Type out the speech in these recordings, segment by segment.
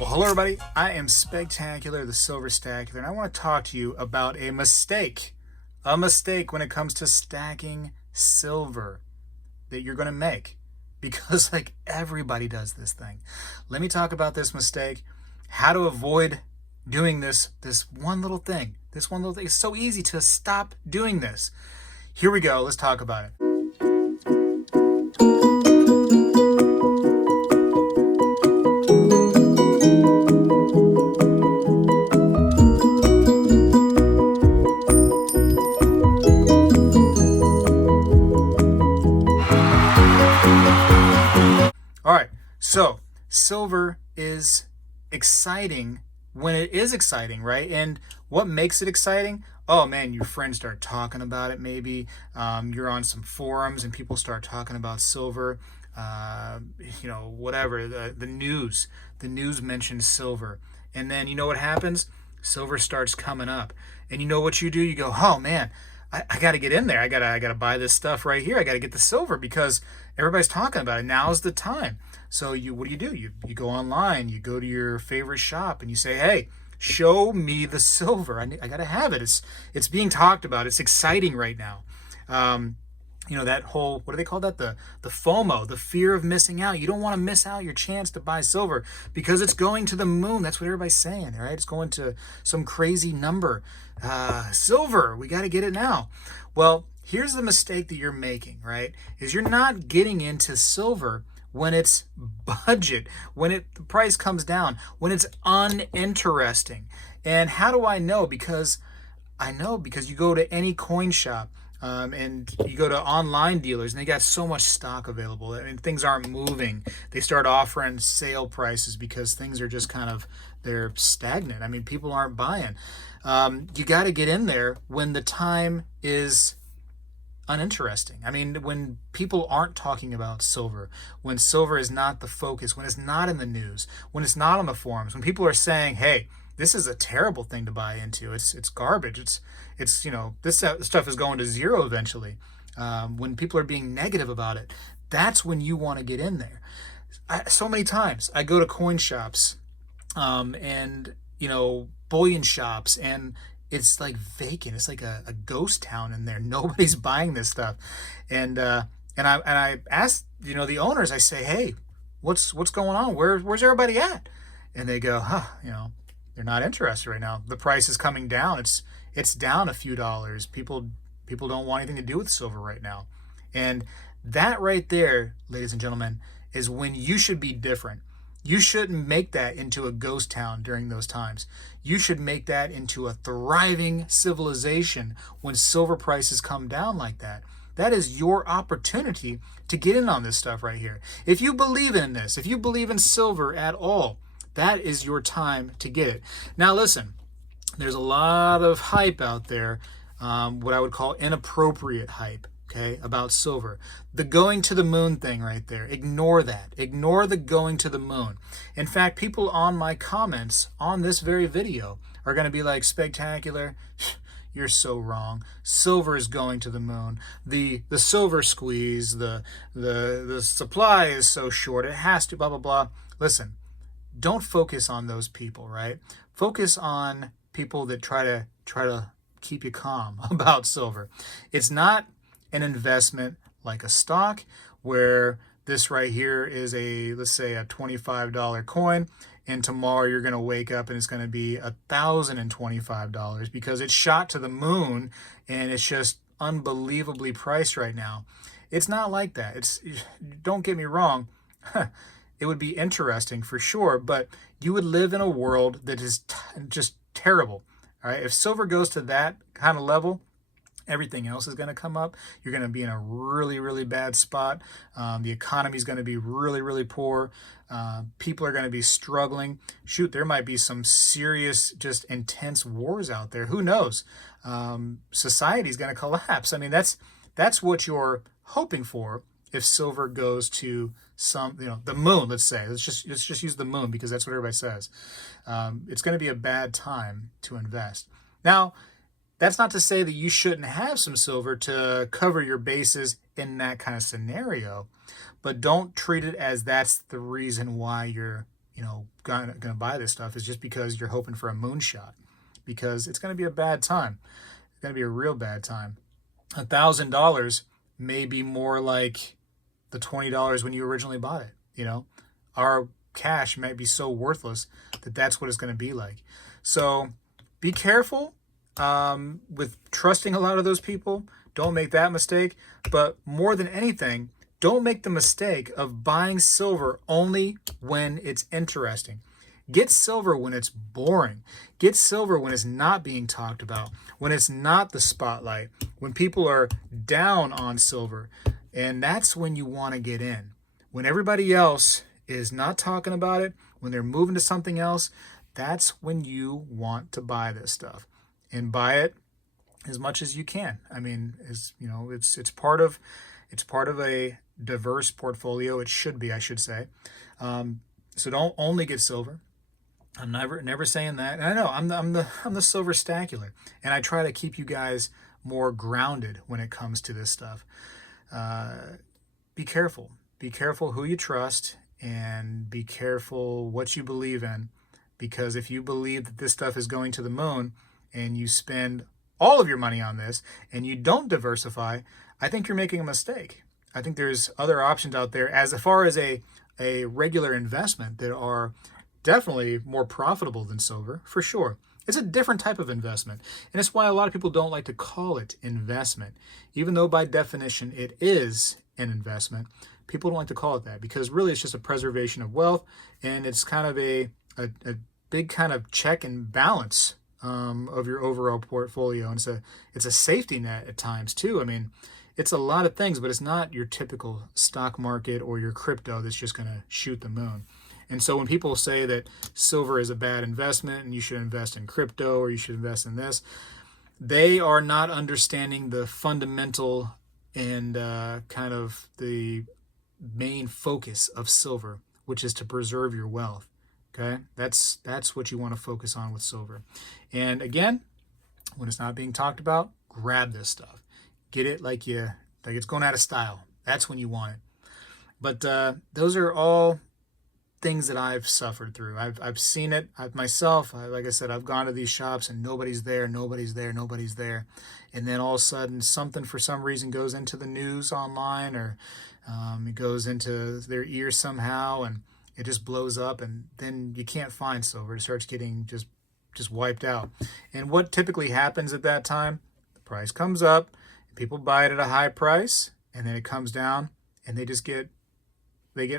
Well, hello everybody. I am Spegtacular, the Silver Stacular, and I want to talk to you about a mistake. A mistake when it comes to stacking silver that you're going to make. Because like everybody does this thing. Let me talk about this mistake, how to avoid doing this one little thing. This one little thing. It's so easy to stop doing this. Here we go. Let's talk about it. All right, so silver is exciting when it is exciting, right? And what makes it exciting? Oh man, your friends start talking about it. Maybe you're on some forums and people start talking about silver. Whatever the news mentions silver, and then you know what happens? Silver starts coming up, and you know what you do? You go, oh man, I got to get in there. I gotta buy this stuff right here. I got to get the silver because everybody's talking about it. Now's the time. So what do? You go online. You go to your favorite shop and you say, hey, show me the silver. I got to have it. It's being talked about. It's exciting right now. That whole, what do they call that? The FOMO, the fear of missing out. You don't want to miss out your chance to buy silver because it's going to the moon. That's what everybody's saying, right? It's going to some crazy number. Silver, we got to get it now. Well, here's the mistake that you're making, right? Is you're not getting into silver when it's budget, when the price comes down, when it's uninteresting. And how do I know? Because you go to any coin shop, and you go to online dealers and they got so much stock available. I mean, things aren't moving. They start offering sale prices because things are just they're stagnant. I mean, people aren't buying. You got to get in there when the time is uninteresting. I mean, when people aren't talking about silver, when silver is not the focus, when it's not in the news, when it's not on the forums, when people are saying, hey, this is a terrible thing to buy into. It's garbage. It's this stuff is going to zero eventually. When people are being negative about it, that's when you want to get in there. So many times I go to coin shops, and bullion shops, and it's like vacant. It's like a ghost town in there. Nobody's buying this stuff, and I ask the owners. I say, hey, what's going on? Where's everybody at? And they go, they're not interested right now. The price is coming down. It's down a few dollars. People don't want anything to do with silver right now. And that right there, ladies and gentlemen, is when you should be different. You shouldn't make that into a ghost town during those times. You should make that into a thriving civilization when silver prices come down like that. That is your opportunity to get in on this stuff right here. If you believe in this, if you believe in silver at all, that is your time to get it. Now listen, there's a lot of hype out there, what I would call inappropriate hype, okay, about silver. The going to the moon thing right there, ignore that. Ignore the going to the moon. In fact, people on my comments on this very video are going to be like, Spegtacular, you're so wrong. Silver is going to the moon. The silver squeeze, the supply is so short, it has to, blah, blah, blah. Listen, don't focus on those people, right? Focus on people that try to keep you calm about silver. It's not an investment like a stock where this right here is let's say a $25 coin, and tomorrow you're going to wake up and it's going to be $1,025 because it's shot to the moon and it's just unbelievably priced right now. It's not like that. Don't get me wrong. It would be interesting for sure, but you would live in a world that is just terrible. All right, if silver goes to that kind of level, everything else is going to come up. You're going to be in a really, really bad spot. The economy is going to be really, really poor. People are going to be struggling. Shoot, there might be some serious, just intense wars out there. Who knows? Society is going to collapse. I mean, that's what you're hoping for if silver goes to the moon. Let's say let's just use the moon because that's what everybody says. It's going to be a bad time to invest. Now, that's not to say that you shouldn't have some silver to cover your bases in that kind of scenario, but don't treat it as that's the reason why you're gonna buy this stuff is just because you're hoping for a moonshot, because it's gonna be a bad time. It's gonna be a real bad time. $1,000 may be more like the $20 when you originally bought it. Our cash might be so worthless that that's what it's going to be like. So be careful with trusting a lot of those people. Don't make that mistake. But more than anything, don't make the mistake of buying silver only when it's interesting. Get silver when it's boring. Get silver when it's not being talked about, when it's not the spotlight, when people are down on silver. And that's when you want to get in. When everybody else is not talking about it, when they're moving to something else, that's when you want to buy this stuff. And buy it as much as you can. I mean, it's part of a diverse portfolio. It should be, I should say. So don't only get silver. I'm never saying that. And I know I'm the Silverstacular, and I try to keep you guys more grounded when it comes to this stuff. Be careful. Be careful who you trust, and be careful what you believe in, because if you believe that this stuff is going to the moon and you spend all of your money on this and you don't diversify, I think you're making a mistake. I think there's other options out there as far as a regular investment that are definitely more profitable than silver, for sure. It's a different type of investment. And it's why a lot of people don't like to call it investment. Even though by definition it is an investment, people don't like to call it that, because really it's just a preservation of wealth, and it's kind of a big kind of check and balance of your overall portfolio. And it's a safety net at times too. I mean, it's a lot of things, but it's not your typical stock market or your crypto that's just going to shoot the moon. And so when people say that silver is a bad investment and you should invest in crypto or you should invest in this, they are not understanding the fundamental and kind of the main focus of silver, which is to preserve your wealth. Okay, that's what you want to focus on with silver. And again, when it's not being talked about, grab this stuff. Get it like it's going out of style. That's when you want it. But those are all things that I've suffered through. I've seen it myself. Like I said, I've gone to these shops and nobody's there. And then all of a sudden something for some reason goes into the news online, or it goes into their ear somehow, and it just blows up, and then you can't find silver. It starts getting just wiped out. And what typically happens at that time, the price comes up, and people buy it at a high price, and then it comes down, and they get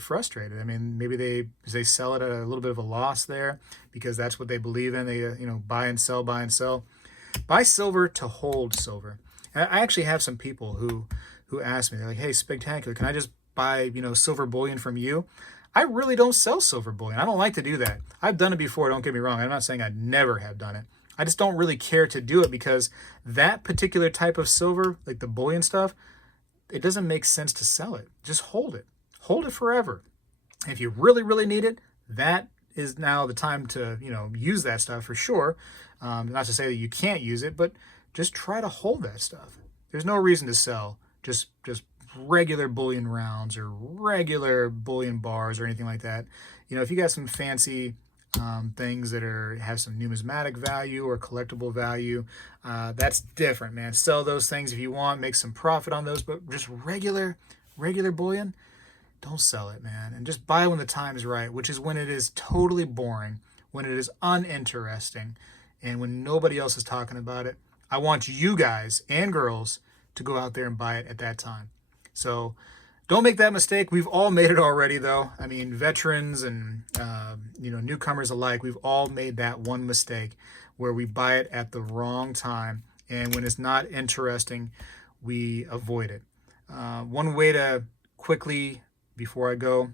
frustrated. I mean, maybe they sell it at a little bit of a loss there because that's what they believe in. They buy and sell. Buy silver to hold silver. And I actually have some people who ask me, they're like, "Hey, Spegtacular, can I just buy silver bullion from you?" I really don't sell silver bullion. I don't like to do that. I've done it before, don't get me wrong. I'm not saying I never have done it. I just don't really care to do it, because that particular type of silver, like the bullion stuff, it doesn't make sense to sell it. Just hold it. Hold it forever. If you really, really need it, that is now the time to, use that stuff for sure. Not to say that you can't use it, but just try to hold that stuff. There's no reason to sell just regular bullion rounds or regular bullion bars or anything like that. If you got some fancy things that have some numismatic value or collectible value, that's different, man. Sell those things if you want, make some profit on those, but just regular bullion, don't sell it, man. And just buy when the time is right, which is when it is totally boring, when it is uninteresting, and when nobody else is talking about it. I want you guys and girls to go out there and buy it at that time. So don't make that mistake. We've all made it already, though. I mean, veterans and newcomers alike, we've all made that one mistake where we buy it at the wrong time, and when it's not interesting, we avoid it. One way to quickly, before I go,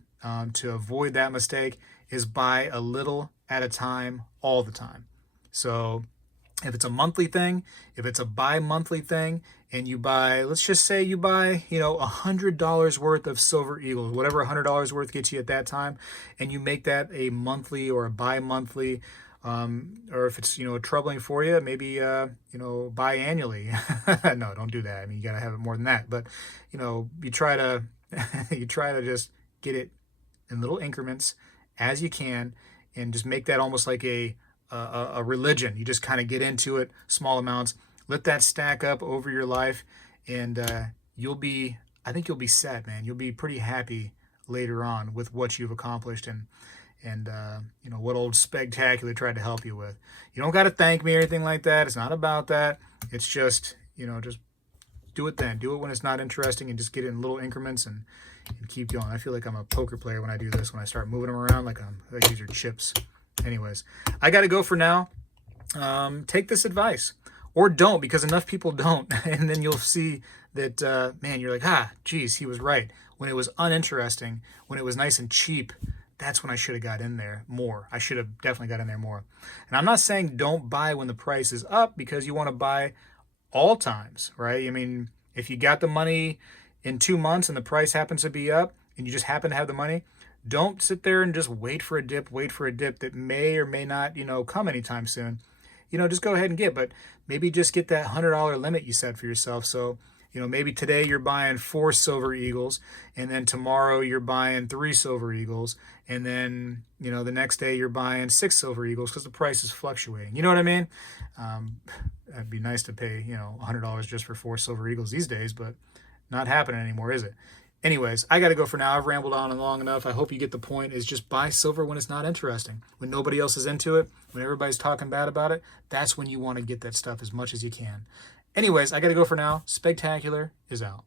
to avoid that mistake is buy a little at a time all the time. So if it's a monthly thing, if it's a bi-monthly thing, and you buy, let's just say you buy, $100 worth of silver eagles, whatever $100 worth gets you at that time, and you make that a monthly or a bi-monthly, or if it's, troubling for you, maybe, biannually. No, don't do that. I mean, you got to have it more than that. But, you try to, you try to just get it in little increments as you can, and just make that almost like a religion. You just kind of get into it, small amounts, let that stack up over your life, and you'll be, I think you'll be set, man. You'll be pretty happy later on with what you've accomplished, and you know what old Spegtacular tried to help you with. You don't got to thank me or anything like that. It's not about that. It's just, you know, just do it then. Do it when it's not interesting, and just get it in little increments, and keep going. I feel like I'm a poker player when I do this. When I start moving them around, like these are chips. Anyways, I got to go for now. Take this advice, or don't, because enough people don't, and then you'll see that man, you're like, geez, he was right. When it was uninteresting, when it was nice and cheap, that's when I should have got in there more. I should have definitely got in there more. And I'm not saying don't buy when the price is up, because you want to buy all times, right? I mean, if you got the money in 2 months and the price happens to be up and you just happen to have the money, don't sit there and just wait for a dip that may or may not, you know, come anytime soon. You know, just go ahead and get, but maybe just get that $100 limit you set for yourself. So, you know, maybe today you're buying 4 silver eagles, and then tomorrow you're buying 3 silver eagles, and then, you know, the next day you're buying 6 silver eagles, because the price is fluctuating. You know what I mean? It'd be nice to pay, you know, $100 just for 4 silver eagles these days, but not happening anymore, is it? Anyways, I got to go for now. I've rambled on and long enough. I hope you get the point. Is just buy silver when it's not interesting. When nobody else is into it, when everybody's talking bad about it, that's when you want to get that stuff as much as you can. Anyways, I got to go for now. Spegtacular is out.